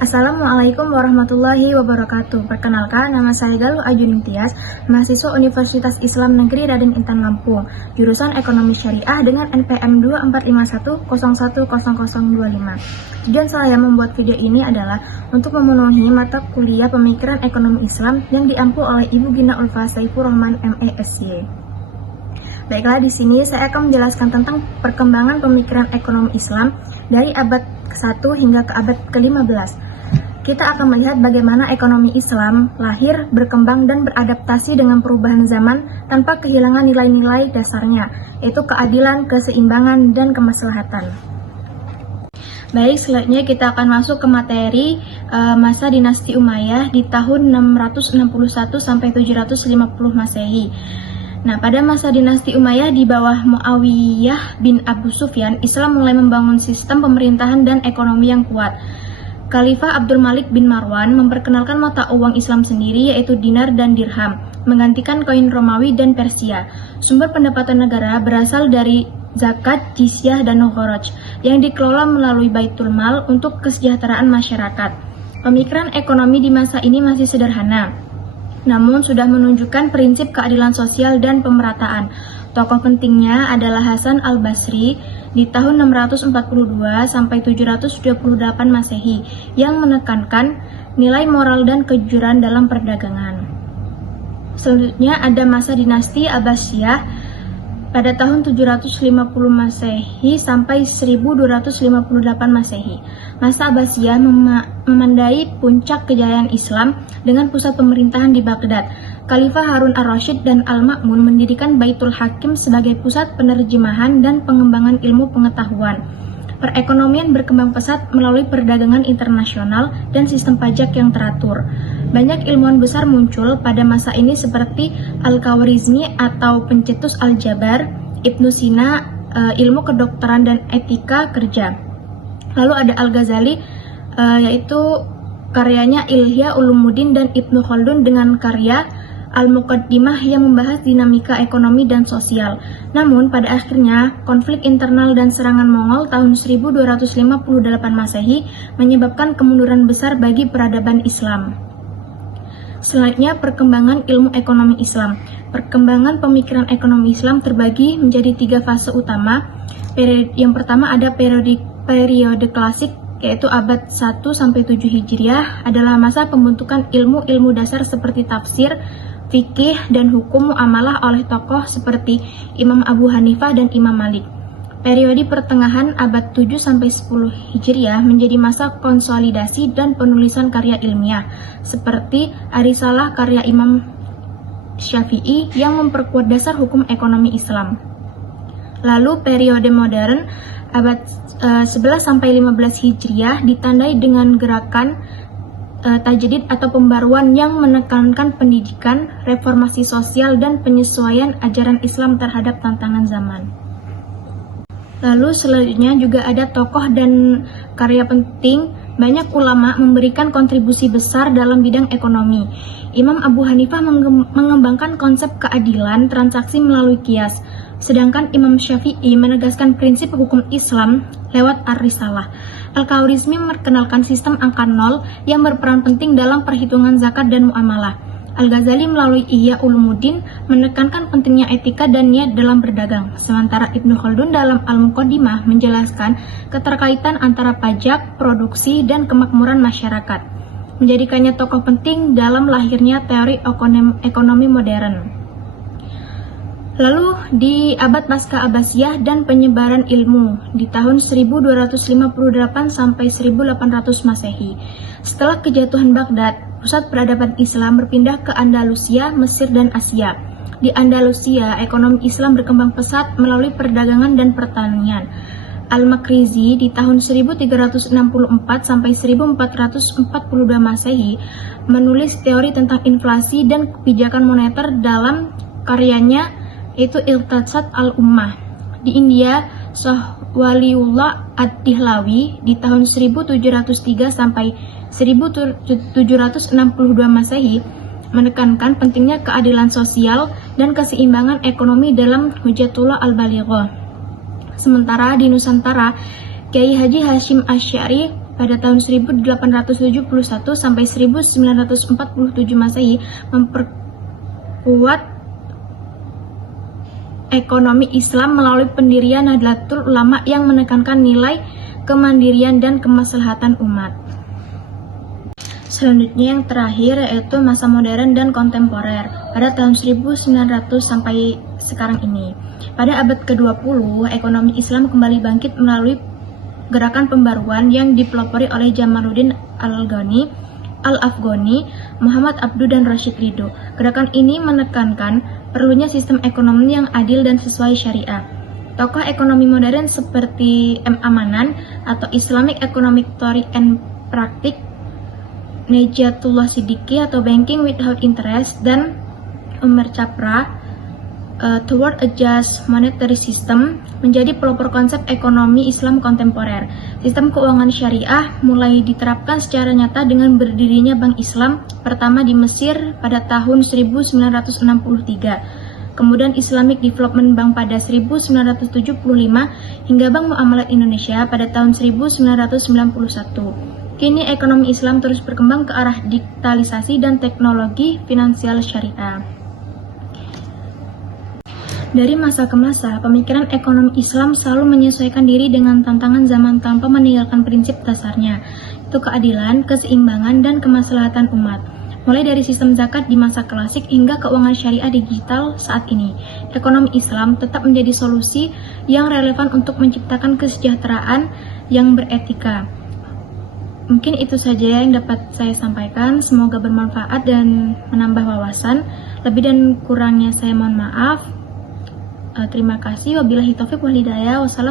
Assalamualaikum warahmatullahi wabarakatuh. Perkenalkan, nama saya Galuh Ajuning Tias, mahasiswa Universitas Islam Negeri Raden Intan Lampung, jurusan Ekonomi Syariah dengan NPM 2451010025. Tujuan saya membuat video ini adalah untuk memenuhi mata kuliah Pemikiran Ekonomi Islam yang diampu oleh Ibu Gina Ulfa Saifur Rahman MA/SY. Baiklah, di sini saya akan menjelaskan tentang perkembangan pemikiran ekonomi Islam dari abad ke-1 hingga ke abad ke-15. Kita akan melihat bagaimana ekonomi Islam lahir, berkembang, dan beradaptasi dengan perubahan zaman tanpa kehilangan nilai-nilai dasarnya, yaitu keadilan, keseimbangan, dan kemaslahatan. Baik, selanjutnya kita akan masuk ke materi masa dinasti Umayyah di tahun 661 sampai 750 Masehi. Nah, pada masa dinasti Umayyah di bawah Muawiyah bin Abu Sufyan, Islam mulai membangun sistem pemerintahan dan ekonomi yang kuat. Khalifah Abdul Malik bin Marwan memperkenalkan mata uang Islam sendiri, yaitu dinar dan dirham, menggantikan koin Romawi dan Persia. Sumber pendapatan negara berasal dari zakat, jizyah, dan kharaj yang dikelola melalui Baitul Mal untuk kesejahteraan masyarakat. Pemikiran ekonomi di masa ini masih sederhana, namun sudah menunjukkan prinsip keadilan sosial dan pemerataan. Tokoh pentingnya adalah Hasan al-Basri di tahun 642 sampai 728 Masehi yang menekankan nilai moral dan kejujuran dalam perdagangan. Selanjutnya ada masa dinasti Abbasiyah pada tahun 750 Masehi sampai 1258 Masehi. Masa Abbasiyah memandai puncak kejayaan Islam dengan pusat pemerintahan di Baghdad. Khalifah Harun ar-Rasyid dan Al-Ma'mun mendirikan Baitul Hakim sebagai pusat penerjemahan dan pengembangan ilmu pengetahuan. Perekonomian berkembang pesat melalui perdagangan internasional dan sistem pajak yang teratur. Banyak ilmuwan besar muncul pada masa ini seperti Al-Khawarizmi atau pencetus Al-Jabar, Ibnu Sina, ilmu kedokteran dan etika kerja. Lalu ada Al-Ghazali, yaitu karyanya Ihya Ulumuddin, dan Ibnu Khaldun dengan karya Al-Muqaddimah yang membahas dinamika ekonomi dan sosial. Namun pada akhirnya konflik internal dan serangan Mongol tahun 1258 Masehi menyebabkan kemunduran besar bagi peradaban Islam. Selanjutnya, perkembangan ilmu ekonomi Islam. Perkembangan pemikiran ekonomi Islam terbagi menjadi 3 fase utama. Yang pertama ada periode klasik, yaitu abad 1 sampai 7 Hijriah, adalah masa pembentukan ilmu-ilmu dasar seperti tafsir, fikih, dan hukum muamalah oleh tokoh seperti Imam Abu Hanifah dan Imam Malik. Periode pertengahan abad 7 sampai 10 Hijriah menjadi masa konsolidasi dan penulisan karya ilmiah seperti Ar-Risalah karya Imam Syafi'i yang memperkuat dasar hukum ekonomi Islam. Lalu periode modern abad 11 sampai 15 Hijriah ditandai dengan gerakan tajdid atau pembaruan yang menekankan pendidikan, reformasi sosial, dan penyesuaian ajaran Islam terhadap tantangan zaman. Lalu selanjutnya juga ada tokoh dan karya penting. Banyak ulama memberikan kontribusi besar dalam bidang ekonomi. Imam Abu Hanifah mengembangkan konsep keadilan transaksi melalui qiyas, sedangkan Imam Syafi'i menegaskan prinsip hukum Islam lewat Ar-Risalah. Al-Khawarizmi memperkenalkan sistem angka nol yang berperan penting dalam perhitungan zakat dan muamalah. Al-Ghazali melalui Ihya Ulumuddin menekankan pentingnya etika dan niat dalam berdagang. Sementara Ibnu Khaldun dalam Al-Muqaddimah menjelaskan keterkaitan antara pajak, produksi, dan kemakmuran masyarakat, menjadikannya tokoh penting dalam lahirnya teori ekonomi modern. Lalu di abad pasca Abbasiyah dan penyebaran ilmu di tahun 1258 sampai 1800 Masehi. Setelah kejatuhan Baghdad, pusat peradaban Islam berpindah ke Andalusia, Mesir, dan Asia. Di Andalusia, ekonomi Islam berkembang pesat melalui perdagangan dan pertanian. Al-Makrizi di tahun 1364 sampai 1442 Masehi menulis teori tentang inflasi dan kebijakan moneter dalam karyanya yaitu Iqtisad al-Ummah. Di India, Shah Waliullah ad-Dihlawi di tahun 1703 sampai 1762 Masehi menekankan pentingnya keadilan sosial dan keseimbangan ekonomi dalam Hujjatullah al-Balighah. Sementara di Nusantara, Kiai Haji Hashim Asy'ari pada tahun 1871 sampai 1947 Masehi memperkuat ekonomi Islam melalui pendirian Nahdlatul Ulama yang menekankan nilai kemandirian dan kemaslahatan umat. Selanjutnya yang terakhir yaitu masa modern dan kontemporer pada tahun 1900 sampai sekarang ini. Pada abad ke-20, ekonomi Islam kembali bangkit melalui gerakan pembaruan yang dipelopori oleh Jamaluddin Al-Afghani, Muhammad Abduh, dan Rashid Ridho. Gerakan ini menekankan perlunya sistem ekonomi yang adil dan sesuai syariah. Tokoh ekonomi modern seperti M. Amanan atau Islamic Economic Theory and Practice, Najatullah Siddiqui atau Banking Without Interest, dan Umar Chapra Toward a Just Monetary System menjadi pelopor konsep ekonomi Islam kontemporer. Sistem keuangan syariah mulai diterapkan secara nyata dengan berdirinya Bank Islam pertama di Mesir pada tahun 1963. Kemudian Islamic Development Bank pada 1975 hingga Bank Muamalat Indonesia pada tahun 1991. Kini ekonomi Islam terus berkembang ke arah digitalisasi dan teknologi finansial syariah. Dari masa ke masa, pemikiran ekonomi Islam selalu menyesuaikan diri dengan tantangan zaman tanpa meninggalkan prinsip dasarnya, yaitu keadilan, keseimbangan, dan kemaslahatan umat. Mulai dari sistem zakat di masa klasik hingga keuangan syariah digital saat ini, ekonomi Islam tetap menjadi solusi yang relevan untuk menciptakan kesejahteraan yang beretika. Mungkin itu saja yang dapat saya sampaikan. Semoga bermanfaat dan menambah wawasan. Lebih dan kurangnya saya mohon maaf. Terima kasih. Wabillahi taufiq wal hidayah. Wassalamualaikum.